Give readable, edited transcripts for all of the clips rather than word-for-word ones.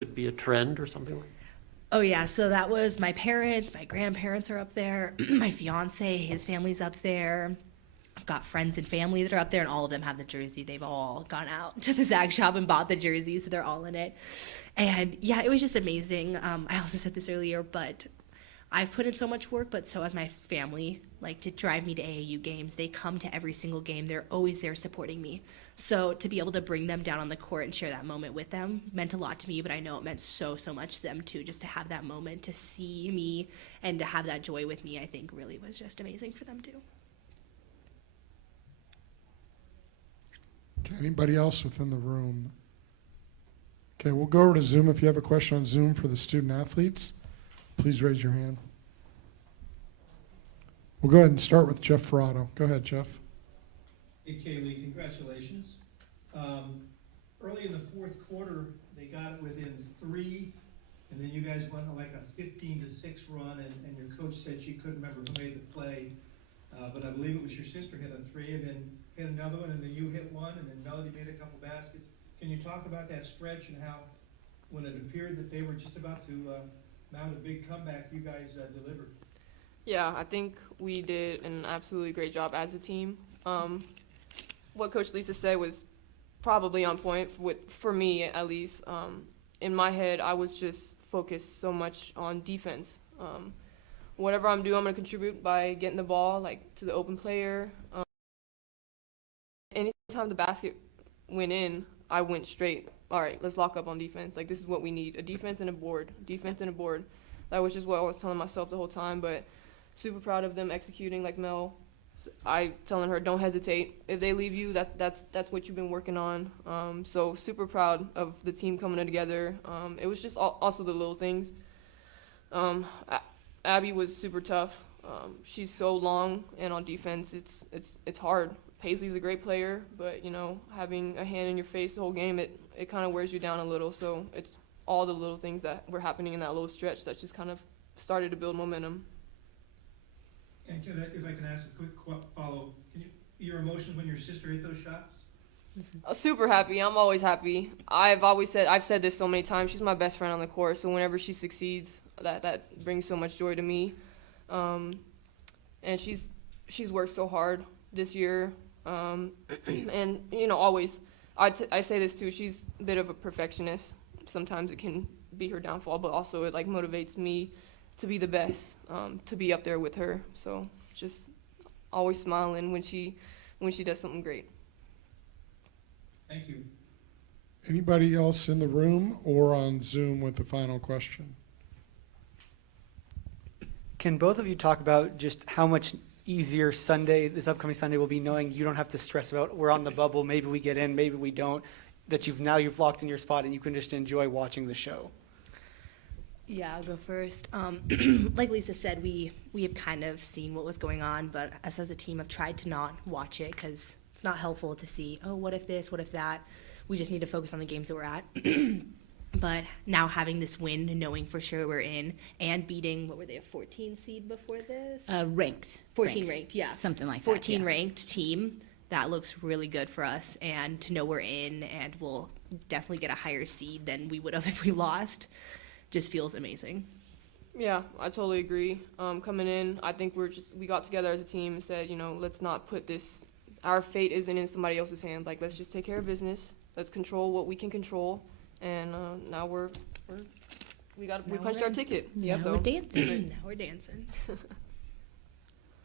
Could be a trend or something like that? Oh yeah, so that was my parents, my grandparents are up there, my fiance, his family's up there. I've got friends and family that are up there, and all of them have the jersey. They've all gone out to the Zag shop and bought the jersey, so they're all in it. And yeah, it was just amazing. I also said this earlier, but I've put in so much work, but so has my family. Like to drive me to AAU games, they come to every single game. They're always there supporting me. So to be able to bring them down on the court and share that moment with them meant a lot to me. But I know it meant so much to them too. Just to have that moment, to see me, and to have that joy with me, I think really was just amazing for them too. Okay, anybody else within the room? Okay, we'll go over to Zoom. If you have a question on Zoom for the student athletes, please raise your hand. We'll go ahead and start with Jeff Ferrato. Go ahead, Jeff. Hey, Kaylee, congratulations. Early in the fourth quarter, they got it within 3, and then you guys went on like a 15-6 run, and your coach said she couldn't remember who made the play, but I believe it was your sister hit a 3, and then hit another one, and then you hit one, and then Melody made a couple baskets. Can you talk about that stretch and how, when it appeared that they were just about to mount a big comeback, you guys delivered? Yeah, I think we did an absolutely great job as a team. What Coach Lisa said was probably on point for me at least. In my head, I was just focused so much on defense. Whatever I'm doing, I'm gonna contribute by getting the ball like to the open player. Anytime the basket went in, I went straight. All right, let's lock up on defense. Like this is what we need: a defense and a board. Defense and a board. That was just what I was telling myself the whole time. But super proud of them executing like Mel. I telling her, don't hesitate. If they leave you, that's what you've been working on. So super proud of the team coming together. It was just also the little things. Abby was super tough. She's so long, and on defense, it's hard. Paisley's a great player, but you know, having a hand in your face the whole game, it kind of wears you down a little. So it's all the little things that were happening in that little stretch that just kind of started to build momentum. And if I can ask a quick follow, your emotions when your sister hit those shots? Super happy. I'm always happy. I've said this so many times. She's my best friend on the court. So whenever she succeeds, that brings so much joy to me. And she's worked so hard this year. And you know, always, I say this too. She's a bit of a perfectionist. Sometimes it can be her downfall, but also it like motivates me to be the best, to be up there with her. So just always smiling when she does something great. Thank you. Anybody else in the room or on Zoom with the final question? Can both of you talk about just how much easier this upcoming Sunday will be, knowing you don't have to stress about we're on the bubble, maybe we get in, maybe we don't, that you've locked in your spot and you can just enjoy watching the show? Yeah, I'll go first. Like Lisa said, we have kind of seen what was going on, but us as a team have tried to not watch it because it's not helpful to see, oh, what if this, what if that? We just need to focus on the games that we're at. But now having this win, knowing for sure we're in, and beating, what were they, a 14 seed before this? Ranked. 14 ranked, yeah. Something like 14 that, yeah. ranked team. That looks really good for us, and to know we're in and we'll definitely get a higher seed than we would have if we lost just feels amazing. Yeah, I totally agree. Coming in, I think we got together as a team and said, you know, let's not put our fate isn't in somebody else's hands. Like, let's just take care of business. Let's control what we can control. And now we punched our ticket. Yeah, so we're dancing. Now we're dancing.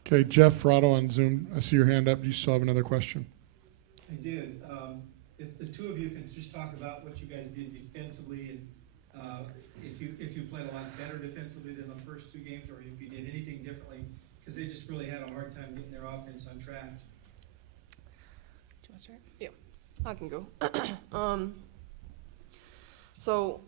Okay, Jeff Ferrato on Zoom. I see your hand up. Do you still have another question? I did. If the two of you can just talk about what you guys did defensively, and if you played a lot better defensively than the first two games, or if you did anything differently, because they just really had a hard time getting their offense on track. Do you want to start? Yeah, I can go. So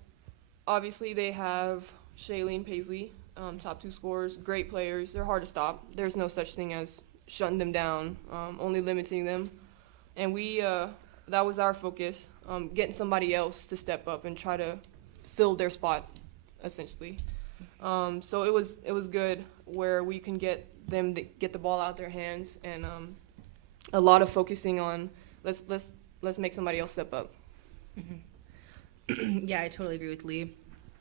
obviously they have Shaylee and Paisley, top 2 scorers, great players. They're hard to stop. There's no such thing as shutting them down, only limiting them. And that was our focus, getting somebody else to step up and try to fill their spot, essentially. So it was good where we can get them to get the ball out of their hands, and a lot of focusing on let's make somebody else step up. Mm-hmm. Yeah, I totally agree with Lee.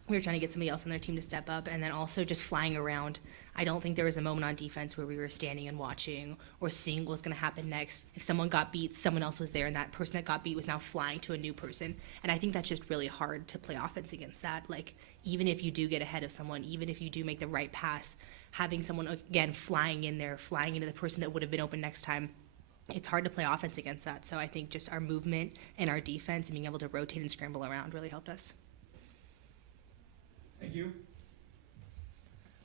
We were trying to get somebody else on their team to step up, and then also just flying around. I don't think there was a moment on defense where we were standing and watching or seeing what was going to happen next. If someone got beat, someone else was there, and that person that got beat was now flying to a new person. And I think that's just really hard to play offense against that. Like, even if you do get ahead of someone, even if you do make the right pass, having someone, again, flying in there, flying into the person that would have been open next time, it's hard to play offense against that. So I think just our movement and our defense and being able to rotate and scramble around really helped us. Thank you.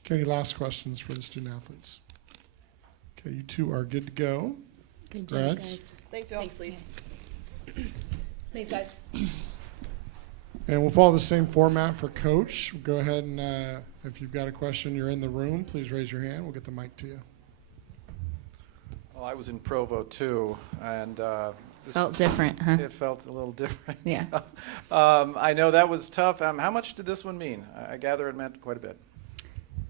Okay, any last questions for the student athletes? Okay, you two are good to go. Good job, Congrats. guys. Thanks, y'all. Thanks, Lee. Thanks, guys. And we'll follow the same format for coach. Go ahead and if you've got a question, you're in the room, please raise your hand. We'll get the mic to you. Well, I was in Provo too, and this, Felt different, huh? it felt a little different. Yeah. I know that was tough. How much did this one mean? I gather it meant quite a bit.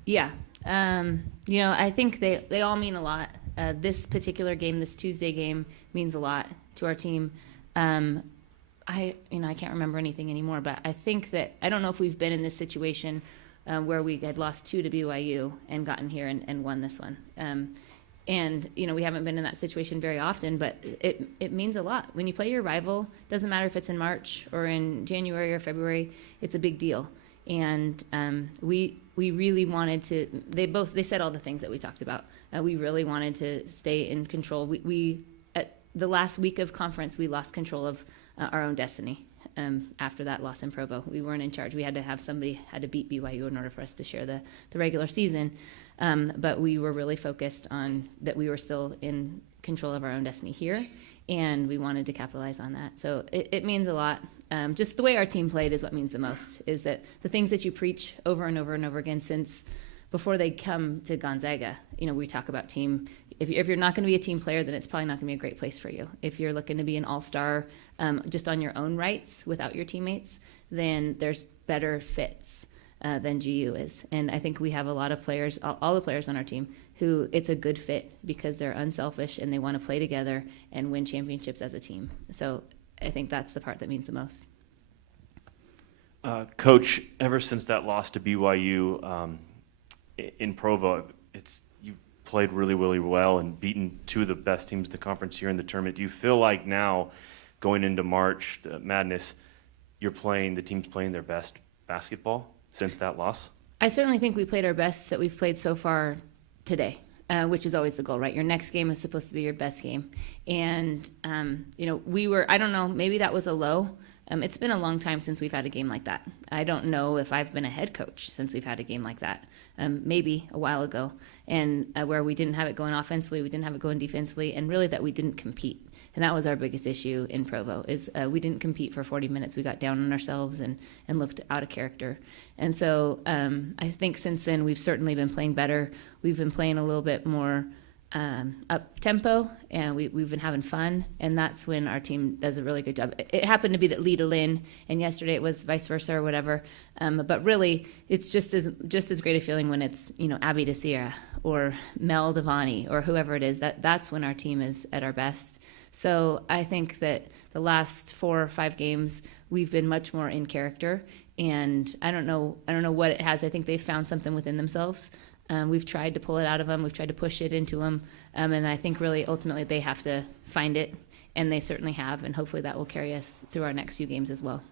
Yeah. I think they all mean a lot. This particular game, this Tuesday game, means a lot to our team. I can't remember anything anymore, but I think that, I don't know if we've been in this situation where we had lost 2 to BYU and gotten here and won this one. We haven't been in that situation very often, but it means a lot. When you play your rival, doesn't matter if it's in March or in January or February, it's a big deal. And we really wanted to, they said all the things that we talked about. We really wanted to stay in control. We at the last week of conference, we lost control of our own destiny. After that loss in Provo, we weren't in charge. We had to have somebody had to beat BYU in order for us to share the regular season. But we were really focused on that we were still in control of our own destiny here, and we wanted to capitalize on that. So it means a lot. Just the way our team played is what means the most, is that the things that you preach over and over and over again since before they come to Gonzaga, we talk about team. If you're not going to be a team player, then it's probably not going to be a great place for you. If you're looking to be an all-star just on your own rights without your teammates, then there's better fits than GU is. And I think we have a lot of players, all the players on our team, who it's a good fit because they're unselfish and they want to play together and win championships as a team. So I think that's the part that means the most. Coach, ever since that loss to BYU in Provo, you played really, really well and beaten 2 of the best teams in the conference here in the tournament. Do you feel like now, going into March, the Madness, the team's playing their best basketball since that loss? I certainly think we played our best that we've played so far today, which is always the goal, right? Your next game is supposed to be your best game. And, I don't know, maybe that was a low. It's been a long time since we've had a game like that. I don't know if I've been a head coach since we've had a game like that. Maybe a while ago. And where we didn't have it going offensively, we didn't have it going defensively, and really that we didn't compete. And that was our biggest issue in Provo, is we didn't compete for 40 minutes. We got down on ourselves and looked out of character. And so I think since then we've certainly been playing better. We've been playing a little bit more up tempo, and we've been having fun, and that's when our team does a really good job. It happened to be that Lita Lynn, and yesterday it was vice versa or whatever. But really, it's just as great a feeling when it's Abby DeSierra or Mel Devani or whoever it is. That's when our team is at our best. So I think that the last 4 or 5 games we've been much more in character, and I don't know what it has. I think they've found something within themselves. We've tried to pull it out of them. We've tried to push it into them. And I think really ultimately they have to find it, and they certainly have, and hopefully that will carry us through our next few games as well.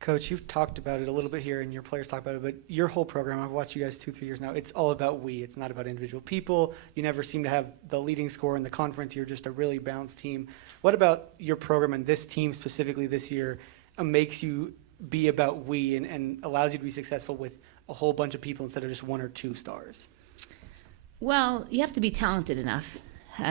Coach, you've talked about it a little bit here, and your players talk about it, but your whole program, I've watched you guys 2-3 years now, it's all about we. It's not about individual people. You never seem to have the leading scorer in the conference. You're just a really balanced team. What about your program and this team specifically this year makes you be about we and allows you to be successful with a whole bunch of people instead of just 1 or 2 stars? Well, you have to be talented enough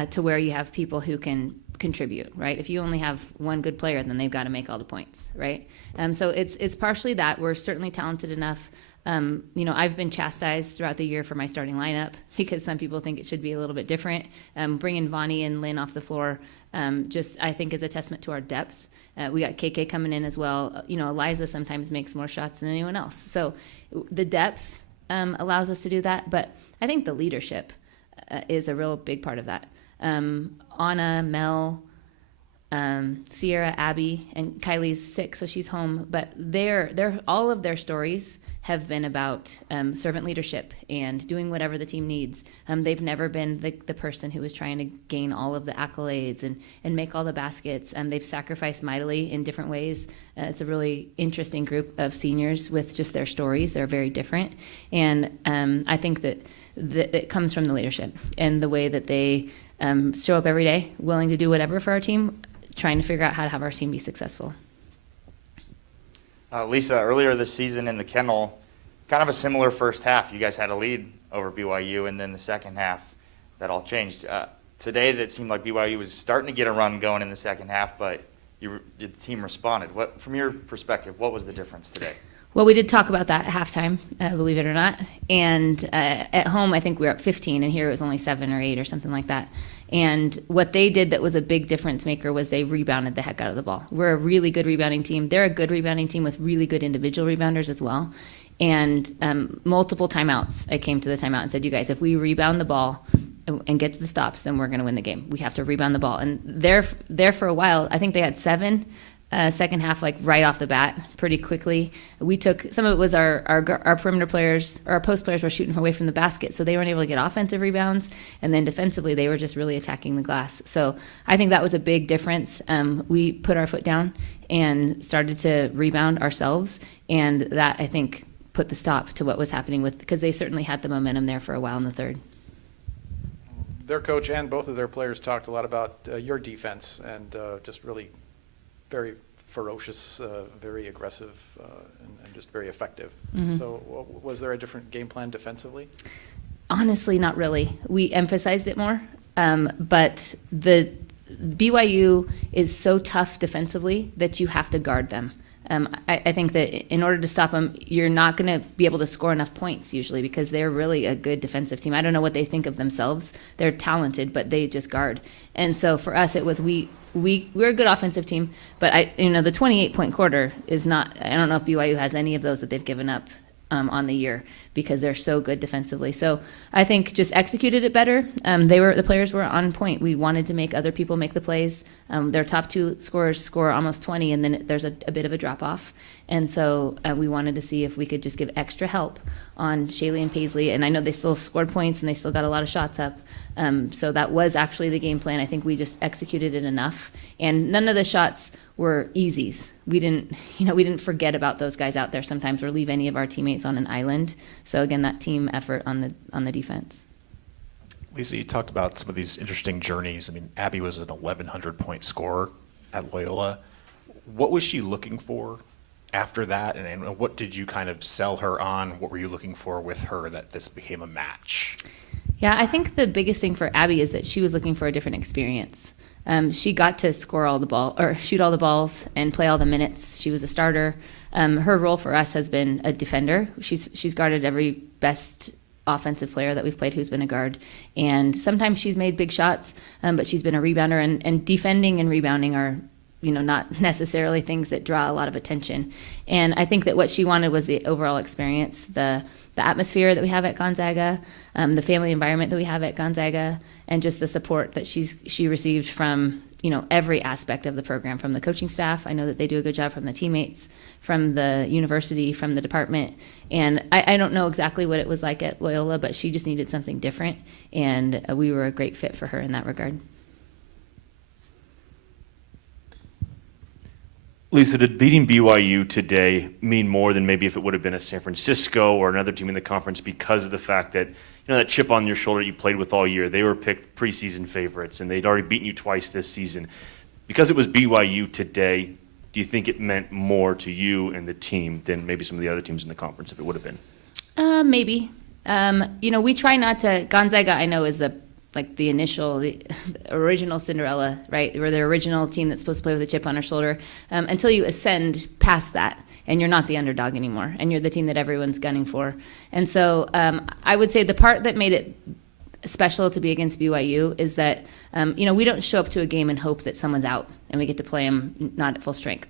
to where you have people who can contribute, right? If you only have one good player, then they've got to make all the points, right? So it's partially that. We're certainly talented enough. I've been chastised throughout the year for my starting lineup because some people think it should be a little bit different. Bringing Vonnie and Lynn off the floor I think is a testament to our depth. We got KK coming in as well. Eliza sometimes makes more shots than anyone else. So the depth allows us to do that. But I think the leadership is a real big part of that. Anna, Mel, Sierra, Abby, and Kylie's sick, so she's home. But all of their stories have been about servant leadership and doing whatever the team needs. They've never been the person who was trying to gain all of the accolades and make all the baskets. They've sacrificed mightily in different ways. It's a really interesting group of seniors with just their stories. They're very different. And I think that it comes from the leadership and the way that they show up every day, willing to do whatever for our team, trying to figure out how to have our team be successful. Lisa, earlier this season in the kennel, kind of a similar first half. You guys had a lead over BYU, and then the second half, that all changed. Today, that seemed like BYU was starting to get a run going in the second half, but the team responded. From your perspective, what was the difference today? Well, we did talk about that at halftime, believe it or not. And at home, I think we were up 15, and here it was only 7 or 8 or something like that. And what they did that was a big difference maker was they rebounded the heck out of the ball. We're a really good rebounding team. They're a good rebounding team with really good individual rebounders as well. And multiple timeouts, I came to the timeout and said, you guys, if we rebound the ball and get to the stops, then we're going to win the game. We have to rebound the ball. And there for a while, I think they had 7 second half, like right off the bat, pretty quickly. We took, some of it was our perimeter players, or our post players were shooting away from the basket, so they weren't able to get offensive rebounds. And then defensively, they were just really attacking the glass. So I think that was a big difference. We put our foot down and started to rebound ourselves. And that, I think, put the stop to what was happening because they certainly had the momentum there for a while in the third. Their coach and both of their players talked a lot about your defense and just really very ferocious, very aggressive, and just very effective. Mm-hmm. So was there a different game plan defensively? Honestly, not really. We emphasized it more, but the BYU is so tough defensively that you have to guard them. I think that in order to stop them, you're not going to be able to score enough points usually because they're really a good defensive team. I don't know what they think of themselves. They're talented, but they just guard. And so for us, it was we're a good offensive team, but the 28-point quarter is not. I don't know if BYU has any of those that they've given up on the year because they're so good defensively. So I think just executed it better. The players were on point. We wanted to make other people make the plays. Their top 2 scorers score almost 20, and then there's a bit of a drop off. And so we wanted to see if we could just give extra help on Shaylee and Paisley. And I know they still scored points and they still got a lot of shots up. So that was actually the game plan. I think we just executed it enough. And none of the shots were easies. We didn't forget about those guys out there sometimes or leave any of our teammates on an island. So again, that team effort on the defense. Lisa, you talked about some of these interesting journeys. I mean, Abby was an 1,100-point scorer at Loyola. What was she looking for after that, and what did you kind of sell her on? What were you looking for with her that this became a match? Yeah, I think the biggest thing for Abby is that she was looking for a different experience. She got to score all the ball or shoot all the balls and play all the minutes. She was a starter. Her role for us has been a defender. She's guarded every best offensive player that we've played who's been a guard. And sometimes she's made big shots, but she's been a rebounder. And defending and rebounding are, not necessarily things that draw a lot of attention. And I think that what she wanted was the overall experience, the atmosphere that we have at Gonzaga, the family environment that we have at Gonzaga, and just the support that she received from every aspect of the program, from the coaching staff. I know that they do a good job, from the teammates, from the university, from the department. And I don't know exactly what it was like at Loyola, but she just needed something different, and we were a great fit for her in that regard. Lisa, did beating BYU today mean more than maybe if it would have been a San Francisco or another team in the conference because of the fact that, that chip on your shoulder you played with all year? They were picked preseason favorites, and they'd already beaten you twice this season. Because it was BYU today, do you think it meant more to you and the team than maybe some of the other teams in the conference if it would have been? Maybe. We try not to. Gonzaga, I know, is the original Cinderella, right? We're the original team that's supposed to play with a chip on our shoulder until you ascend past that, and you're not the underdog anymore, and you're the team that everyone's gunning for. And so I would say the part that made it special to be against BYU is that, we don't show up to a game and hope that someone's out. and we get to play them not at full strength.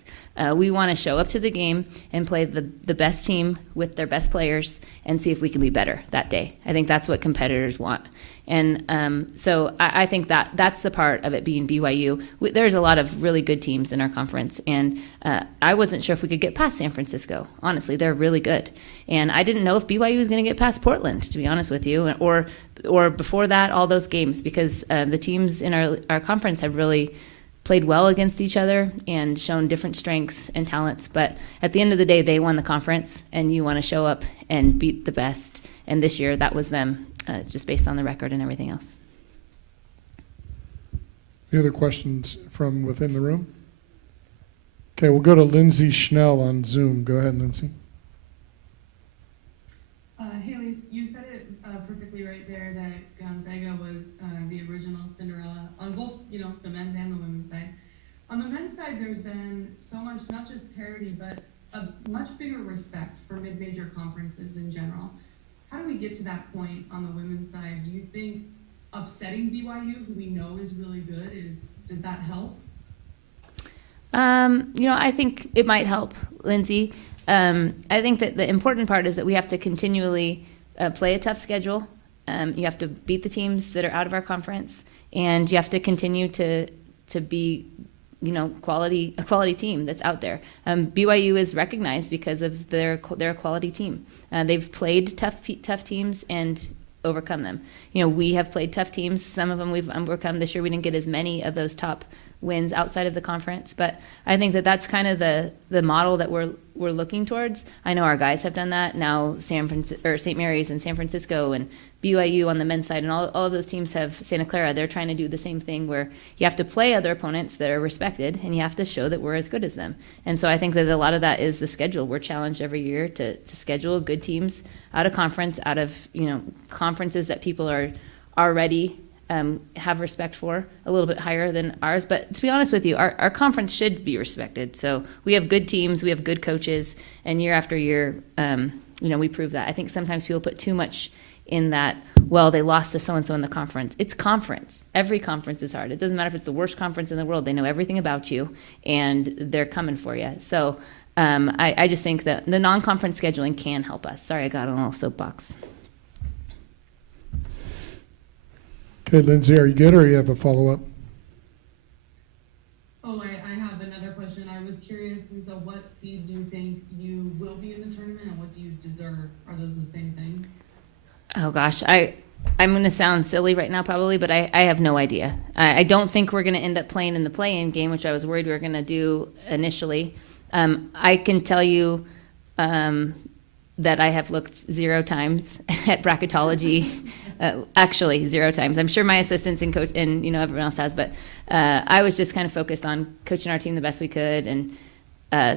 We want to show up to the game and play the best team with their best players and see if we can be better that day. I think that's what competitors want. And so I think that's the part of it being BYU. There's a lot of really good teams in our conference, and I wasn't sure if we could get past San Francisco. Honestly, they're really good. And I didn't know if BYU was going to get past Portland, to be honest with you, or before that, all those games, because the teams in our conference have really played well against each other and shown different strengths and talents. But at the end of the day, they won the conference, and you want to show up and beat the best. And this year, that was them, just based on the record and everything else. Any other questions from within the room? Okay, we'll go to Lindsay Schnell on Zoom. Go ahead, Lindsay. Haley, you said it perfectly right there that Gonzaga was the original Cinderella on both, the men's and the women's side. On the men's side, there's been so much, not just parity, but a much bigger respect for mid-major conferences in general. How do we get to that point on the women's side? Do you think upsetting BYU, who we know is really good, does that help? I think it might help, Lindsay. I think that the important part is that we have to continually play a tough schedule. You have to beat the teams that are out of our conference, and you have to continue to be, a quality team that's out there. BYU is recognized because of their quality team. They've played tough teams and overcome them. We have played tough teams. Some of them we've overcome. This year we didn't get as many of those top wins outside of the conference, but I think that that's kind of the model that we're looking towards. I know our guys have done that. Now St. Mary's and San Francisco and BYU on the men's side, and all of those teams have Santa Clara. They're trying to do the same thing where you have to play other opponents that are respected, and you have to show that we're as good as them. And so I think that a lot of that is the schedule. We're challenged every year to schedule good teams out of conference, out of conferences that people are already have respect for, a little bit higher than ours. But to be honest with you, our conference should be respected. So we have good teams, we have good coaches, and year after year, we prove that. I think sometimes people put too much in that, well, they lost to so-and-so in the conference. It's conference. Every conference is hard. It doesn't matter if it's the worst conference in the world. They know everything about you, and they're coming for you. So I just think that the non-conference scheduling can help us. Sorry, I got on a little soapbox. Okay, Lindsay, are you good, or you have a follow-up? Oh, I have another question. I was curious, Lisa, what seed do you think you will be in the tournament, and what do you deserve? Are those the same things? Oh gosh, I'm going to sound silly right now probably, but I have no idea. I don't think we're going to end up playing in the play-in game, which I was worried we were going to do initially. I can tell you that I have looked 0 times at bracketology, actually 0 times. I'm sure my assistants and coach and everyone else has, but I was just kind of focused on coaching our team the best we could, and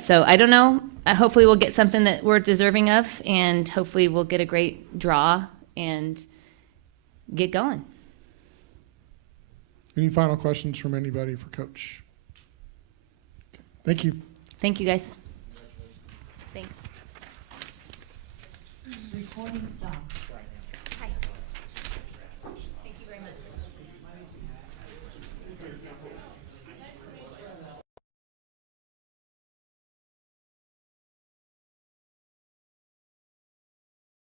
so I don't know. Hopefully we'll get something that we're deserving of, and hopefully we'll get a great draw and get going. Any final questions from anybody for Coach? Okay. Thank you. Thank you, guys. Thanks. Recording stop.